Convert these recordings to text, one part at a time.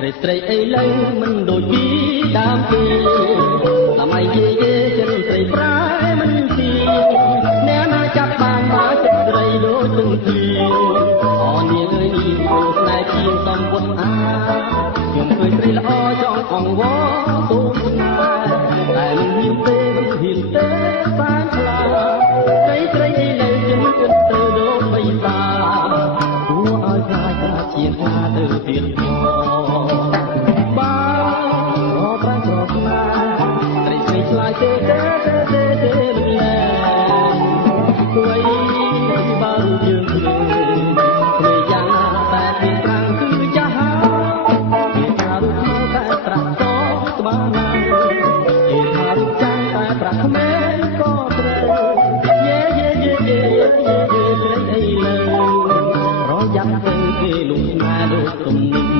ស្រីអីលើមិនដូចពីដើមទេសម័យយេចិនស្រីប្រែមិនទីអ្នកណាចាប់បានមកចិត្តស្រីដូចទឹកភ្លៀងអនាងអើយនេះគូស្នេហ៍ជាងសំពុតអាខ្ញុំឃើញស្រីល្អចង់អង្វរទូស្នេហ៍តែមិនហ៊ានទេមិនហ៊ានទេសានខ្លាស្រីអីលើចិនគិតទៅដូចបិសាគួរឲ្យខ្លាចថាជាខ្លាទៅទៀតទេលែគួយបើយើងភ្លេចយ៉ាងណាតែពីប្រាំងគឺចាស់គេថារូបមកតែត្រាក់សក្បាលណាគេថារូបចាំងតែប្រាក់ក្មេងក៏ត្រូវយេស្រីអីលើរយយ៉ាប់ទៅគេលុបស្នេហ៍ដូចទំនិញ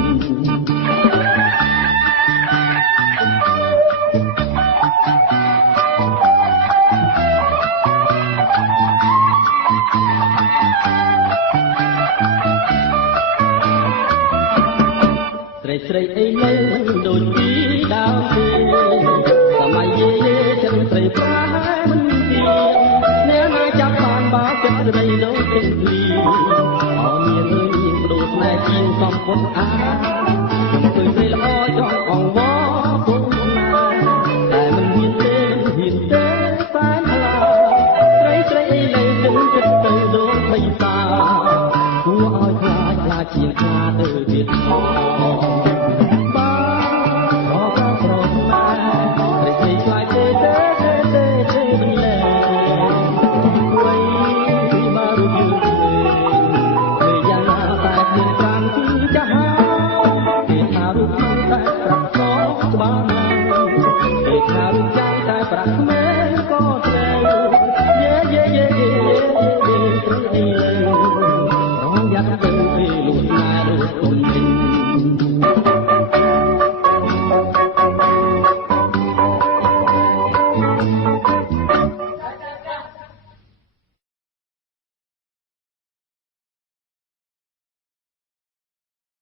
ស្រីអីលើដូចពីដើមទេសម័យយេចិនស្រីប្រែមិនទីអ្នកណាចាប់បានបើចិត្តស្រីដូចទឹកភ្លៀងអមានអើយបដូរស្នេហ៍ជាងសំពុតអា